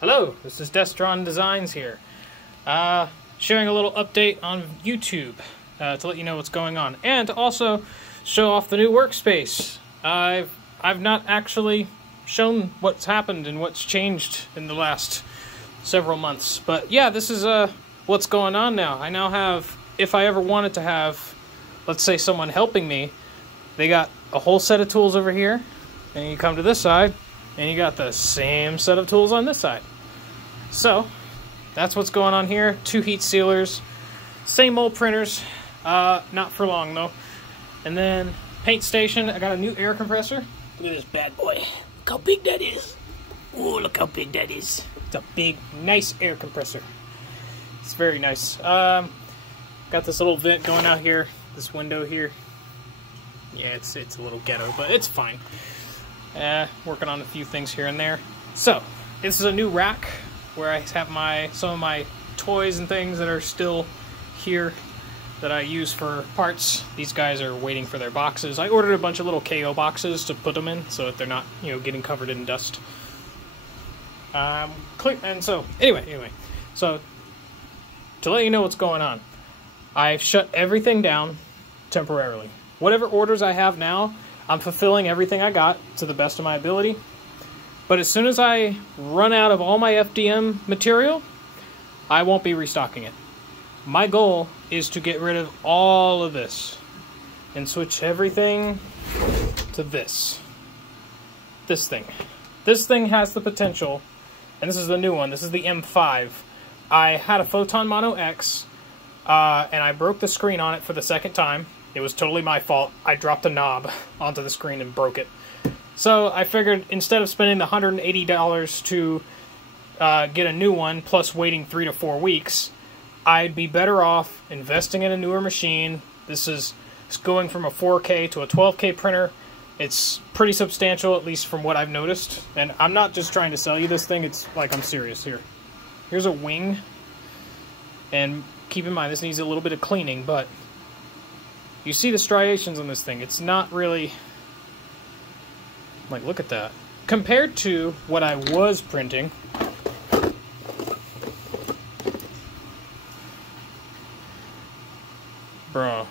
Hello, this is Destron Designs here. Sharing a little update on YouTube to let you know what's going on, and to also show off the new workspace. I've not actually shown what's happened and what's changed in the last several months, but yeah, this is what's going on now. I now have, if I ever wanted to have, let's say, someone helping me, they got a whole set of tools over here, and you come to this side, and you got the same set of tools on this side. So, that's what's going on here. 2 heat sealers, same old printers, not for long though. And then, paint station, I got a new air compressor. Look at this bad boy. Look how big that is. Oh, look how big that is. It's a big, nice air compressor. It's very nice. Got this little vent going out here, this window here. Yeah, it's a little ghetto, but it's fine. Working on a few things here and there. So, this is a new rack where I have some of my toys and things that are still here that I use for parts. These guys are waiting for their boxes. I ordered a bunch of little KO boxes to put them in so that they're not, getting covered in dust. And so, anyway, so to let you know what's going on, I've shut everything down temporarily. Whatever orders I have now, I'm fulfilling everything I got to the best of my ability. But as soon as I run out of all my FDM material, I won't be restocking it. My goal is to get rid of all of this and switch everything to this. This thing. This thing has the potential, and this is the new one, this is the M5. I had a Photon Mono X, and I broke the screen on it for the second time. It was totally my fault. I dropped a knob onto the screen and broke it. So I figured instead of spending the $180 to get a new one, plus waiting 3 to 4 weeks, I'd be better off investing in a newer machine. It's going from a 4K to a 12K printer. It's pretty substantial, at least from what I've noticed. And I'm not just trying to sell you this thing, it's like I'm serious here. Here's a wing. And keep in mind, this needs a little bit of cleaning, but you see the striations on this thing. It's not really... Like, look at that. Compared to what I was printing, bro,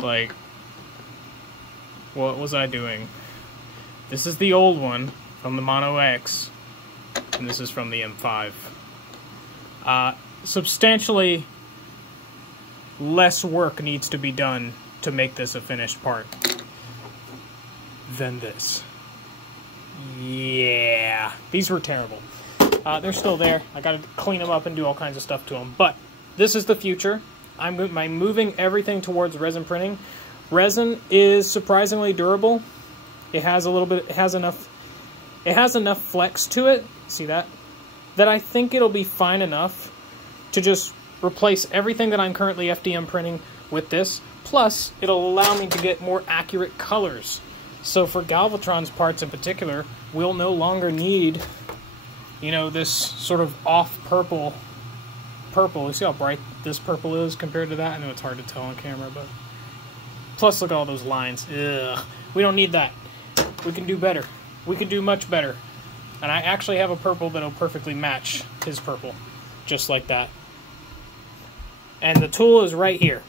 like, what was I doing? This is the old one from the Mono X, and this is from the M5. Substantially less work needs to be done to make this a finished part than this. Yeah, these were terrible. They're still there. I gotta clean them up and do all kinds of stuff to them. But this is the future. I'm moving everything towards resin printing. Resin is surprisingly durable. It has a little bit. It has enough flex to it. See that? That I think it'll be fine enough to just replace everything that I'm currently FDM printing with this. Plus, it'll allow me to get more accurate colors. So for Galvatron's parts in particular, we'll no longer need, this sort of off purple. You see how bright this purple is compared to that? I know it's hard to tell on camera, but... Plus, look at all those lines. Ugh. We don't need that. We can do better. We can do much better. And I actually have a purple that'll perfectly match his purple. Just like that. And the tool is right here.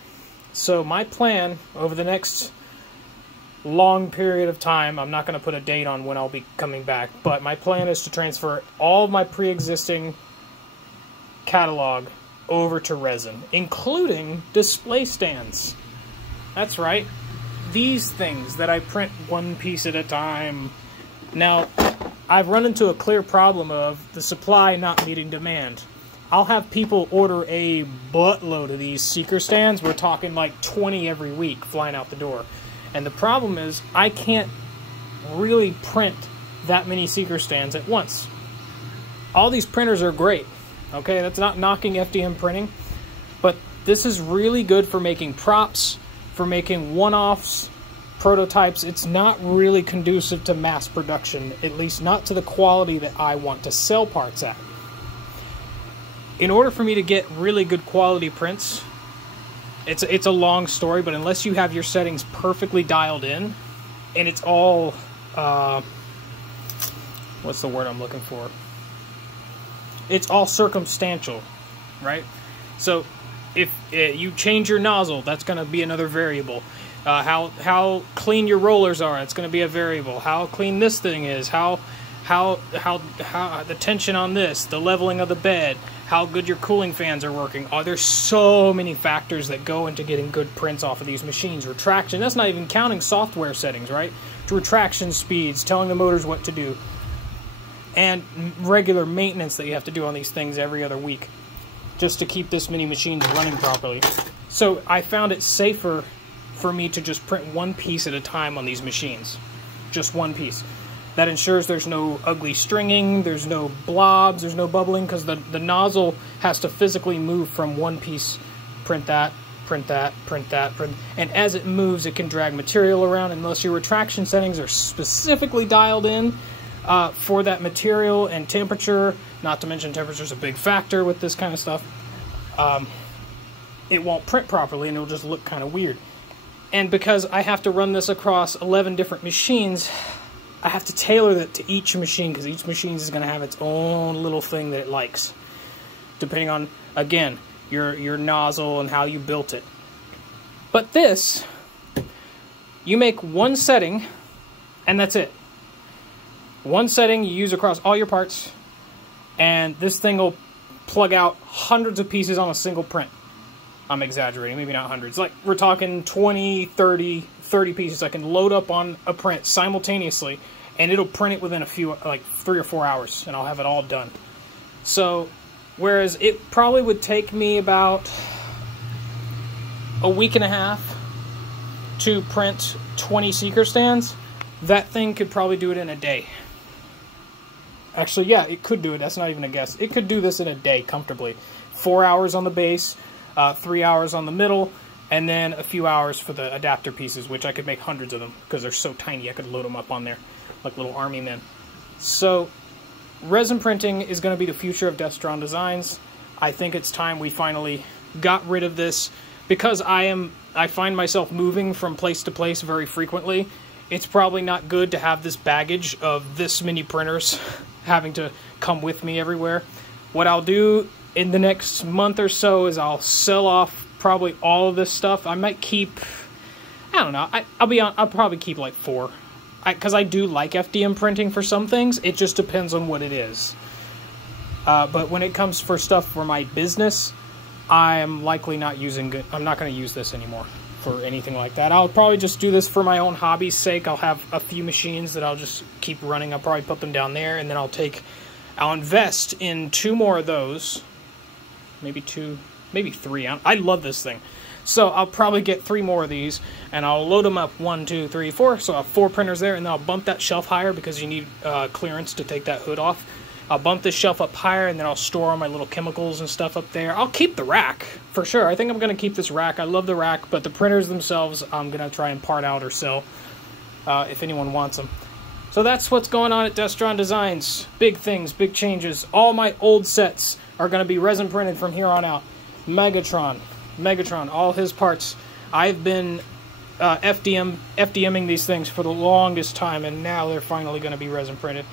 So my plan over the next long period of time, I'm not going to put a date on when I'll be coming back, but my plan is to transfer all of my pre-existing catalog over to resin, including display stands. That's right, these things that I print one piece at a time. Now, I've run into a clear problem of the supply not meeting demand. I'll have people order a buttload of these seeker stands. We're talking like 20 every week flying out the door. And the problem is, I can't really print that many seeker stands at once. All these printers are great, okay? That's not knocking FDM printing, but this is really good for making props, for making one-offs, prototypes. It's not really conducive to mass production, at least not to the quality that I want to sell parts at. In order for me to get really good quality prints, it's a long story, but unless you have your settings perfectly dialed in, and it's all, what's the word I'm looking for? it's all circumstantial, right? So if you change your nozzle, that's going to be another variable. How clean your rollers are, it's going to be a variable. How clean this thing is, how the tension on this, the leveling of the bed, how good your cooling fans are working. Oh, there's so many factors that go into getting good prints off of these machines. Retraction, that's not even counting software settings, right? Retraction speeds, telling the motors what to do, and regular maintenance that you have to do on these things every other week just to keep this many machines running properly. So I found it safer for me to just print one piece at a time on these machines. Just one piece. That ensures there's no ugly stringing, there's no blobs, there's no bubbling, because the nozzle has to physically move from one piece, print that, print that, print that, print, and as it moves it can drag material around unless your retraction settings are specifically dialed in for that material and temperature. Not to mention temperature is a big factor with this kind of stuff. It won't print properly and it'll just look kind of weird. And because I have to run this across 11 different machines, I have to tailor that to each machine, because each machine is going to have its own little thing that it likes, depending on, again, your nozzle and how you built it. But this, you make one setting, and that's it. One setting you use across all your parts, and this thing will plug out hundreds of pieces on a single print. I'm exaggerating, maybe not hundreds. Like, we're talking 20, 30 pieces I can load up on a print simultaneously, and it'll print it within a few, like 3 or 4 hours, and I'll have it all done. So, whereas it probably would take me about a week and a half to print 20 seeker stands, that thing could probably do it in a day. Actually, yeah, it could do it. That's not even a guess. It could do this in a day comfortably. 4 hours on the base, 3 hours on the middle, and then a few hours for the adapter pieces, which I could make hundreds of them because they're so tiny. I could load them up on there like little army men. So resin printing is going to be the future of Destron Designs. I think it's time we finally got rid of this, because I find myself moving from place to place very frequently. It's probably not good to have this baggage of this many printers having to come with me everywhere. What I'll do in the next month or so is I'll sell off probably all of this stuff. I might keep, I don't know, I'll probably keep like 4. Because I do like FDM printing for some things. It just depends on what it is. But when it comes for stuff for my business, I'm likely not using I'm not going to use this anymore for anything like that. I'll probably just do this for my own hobby's sake. I'll have a few machines that I'll just keep running. I'll probably put them down there, and then I'll invest in 2 more of those. Maybe 2, maybe 3. I love this thing. So I'll probably get 3 more of these, and I'll load them up 1, 2, 3, 4. So I'll have 4 printers there, and then I'll bump that shelf higher because you need clearance to take that hood off. I'll bump this shelf up higher, and then I'll store all my little chemicals and stuff up there. I'll keep the rack, for sure. I think I'm going to keep this rack. I love the rack, but the printers themselves I'm going to try and part out or sell if anyone wants them. So that's what's going on at Destron Designs. Big things, big changes. All my old sets are going to be resin printed from here on out. Megatron, all his parts. I've been FDMing these things for the longest time, and now they're finally going to be resin printed.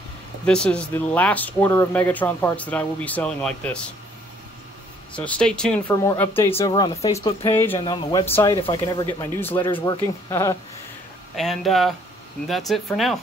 This is the last order of Megatron parts that I will be selling like this. So stay tuned for more updates over on the Facebook page and on the website if I can ever get my newsletters working. And that's it for now.